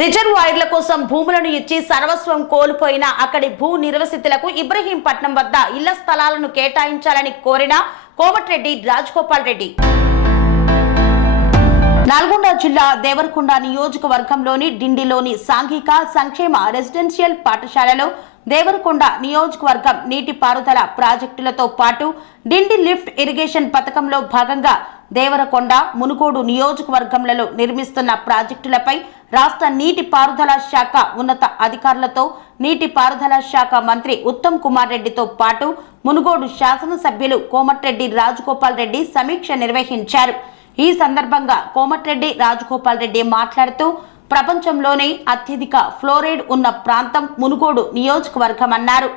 రిజర్వాయర్ల కోసం భూములను ఇచ్చి సర్వస్వం కోల్పోయిన అక్కడి భూ నిర్వసితులకు ఇబ్రహీంపట్నం వద్ద ఇళ్ల స్థలాలను కేటాయించాలని కోరిన కోమటిరెడ్డి రాజగోపాల్ రెడ్డి. నల్గొండ జిల్లా దేవరకొండ నియోజకవర్గంలోని డిండిలోని సాంఘిక సంక్షేమ రెసిడెన్షియల్ పాఠశాలలో దేవరకొండ నియోజకవర్గం నీటిపారుదల ప్రాజెక్టులతో పాటు డిండి లిఫ్ట్ ఇరిగేషన్ పథకంలో భాగంగా దేవరకొండ మునుగోడు నియోజకవర్గంలలో నిర్మిస్తున్న ప్రాజెక్టులపై రాష్ట్ర నీటిపారుదల శాఖ ఉన్నత అధికారులతో నీటిపారుదల శాఖ మంత్రి ఉత్తమ్ కుమార్ రెడ్డితో పాటు మునుగోడు శాసనసభ్యులు కోమటిరెడ్డి రాజగోపాల్ రెడ్డి సమీక్ష నిర్వహించారు. ఈ సందర్భంగా కోమటిరెడ్డి రాజగోపాల్ రెడ్డి మాట్లాడుతూ ప్రపంచంలోనే అత్యధిక ఫ్లోరైడ్ ఉన్న ప్రాంతం మునుగోడు నియోజకవర్గం అన్నారు.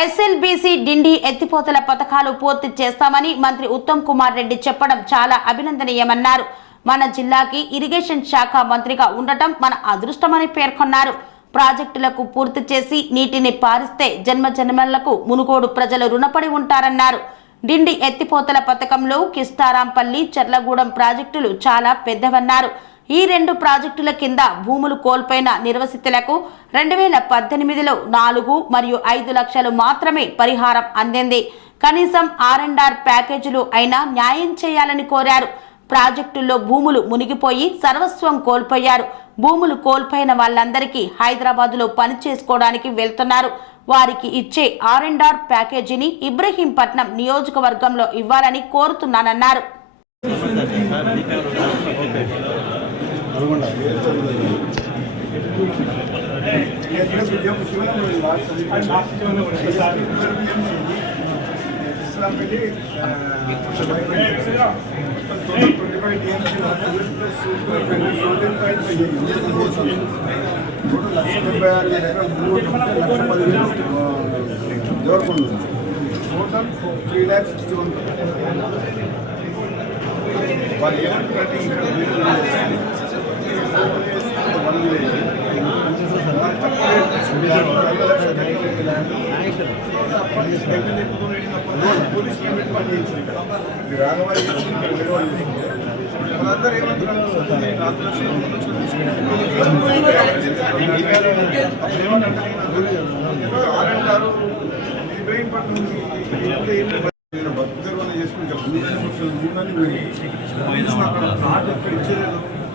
ఎస్ఎల్బీసీ డిండి ఎత్తిపోతల పథకాలు పూర్తి చేస్తామని మంత్రి ఉత్తమ్ కుమార్ రెడ్డి చెప్పడం చాలా అభినందనీయమన్నారు. మన జిల్లాకి ఇరిగేషన్ శాఖ మంత్రిగా ఉండటం మన అదృష్టమని పేర్కొన్నారు. ప్రాజెక్టులకు పూర్తి చేసి నీటిని పారిస్తే జన్మజన్మలకు మునుగోడు ప్రజలు రుణపడి ఉంటారన్నారు. డిండి ఎత్తిపోతల పథకంలో కిస్తారాంపల్లి చెర్లగూడెం ప్రాజెక్టులు చాలా పెద్దవన్నారు. ఈ రెండు ప్రాజెక్టుల కింద భూములు కోల్పోయిన నిర్వసితులకు 2018లో 4 మరియు 5 లక్షలు మాత్రమే పరిహారం అందింది. కనీసం R&R ప్యాకేజీలు అయినా న్యాయం చేయాలని కోరారు. ప్రాజెక్టుల్లో భూములు మునిగిపోయి సర్వస్వం కోల్పోయారు. భూములు కోల్పోయిన వాళ్ళందరికీ హైదరాబాద్లో పని చేసుకోవడానికి వెళ్తున్నారు. వారికి ఇచ్చే R&R ప్యాకేజీని ఇబ్రహీంపట్నం నియోజకవర్గంలో ఇవ్వాలని కోరుతున్నానన్నారు.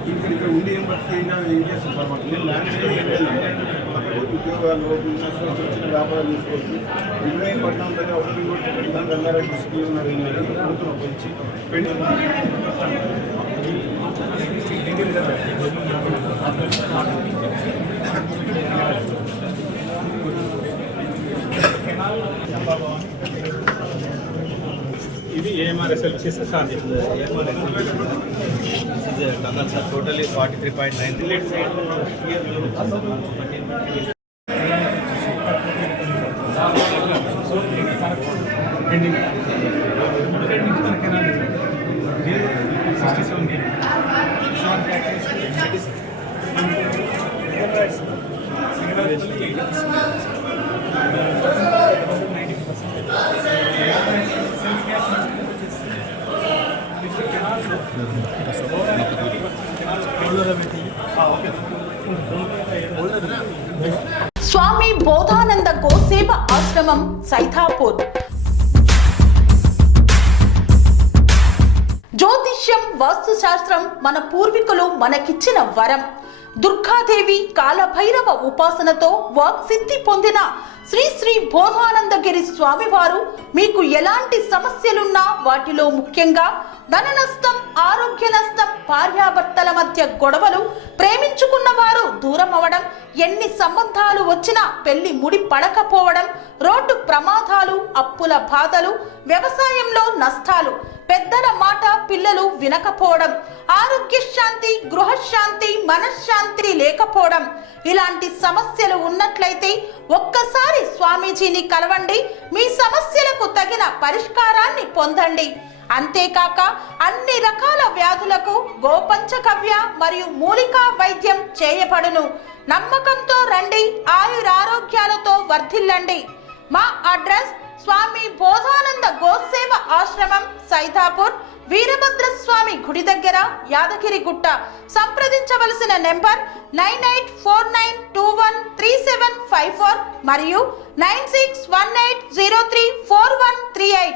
ఇక్కడ ఉండి ఏం చేస్తాం సార్ మాకు ఉద్యోగాలు చిన్న వ్యాపారాలు తీసుకోవచ్చు. ఇబ్రహీంపట్నం దగ్గర ఒకటి రంగారెడ్డి స్కీమ్ ఇది AMRSL sir Tangal sir, totally 43.9. Let's say స్వామి బోధానంద గోసేవ ఆశ్రమం సైథాపూర్. జ్యోతిష్యం వాస్తుశాస్త్రం మన పూర్వీకులు మనకిచ్చిన వరం. దుర్గాదేవి కాలభైరవ ఉపాసనతో వాక్సిద్ధి పొందిన శ్రీ శ్రీ బోధానందగిరి స్వామివారు మీకు ఎలాంటి సమస్యలున్నా, వాటిలో ముఖ్యంగా ధన నష్టం, ఆరోగ్య నష్టం, భార్యాభర్తల మధ్య గొడవలు, ప్రేమించుకున్న వారు దూరం అవడం, ఎన్ని సంబంధాలు వచ్చినా పెళ్లి ముడి పడకపోవడం, రోడ్డు ప్రమాదాలు, అప్పుల బాధలు, వ్యవసాయంలో నష్టాలు, పెద్దల మాట పిల్లలు వినకపోవడం, ఆరోగ్య శాంతి, గృహశాంతి, మనశ్శాంతి లేకపోవడం, ఇలాంటి సమస్యలు ఉన్నట్లయితే ఒక్కసారి స్వామీజీని కలవండి. మీ సమస్యలకు తగిన పరిష్కారాన్ని పొందండి. అంతేకాక అన్ని రకాల వ్యాధులకు గోపంచకవ్య మరియు మూలికా వైద్యం చేయబడును. నమ్మకంతో రండి, ఆయురారోగ్యాలతో వర్ధిల్లండి. మా అడ్రస్ స్వామి బోధానంద గోసేవ ఆశ్రమం, సైతాపూర్, వీరభద్రస్వామి గుడి దగ్గర, యాదగిరిగుట్ట. సంప్రదించవలసిన నెంబర్ 9849213754 మరియు 9618034138.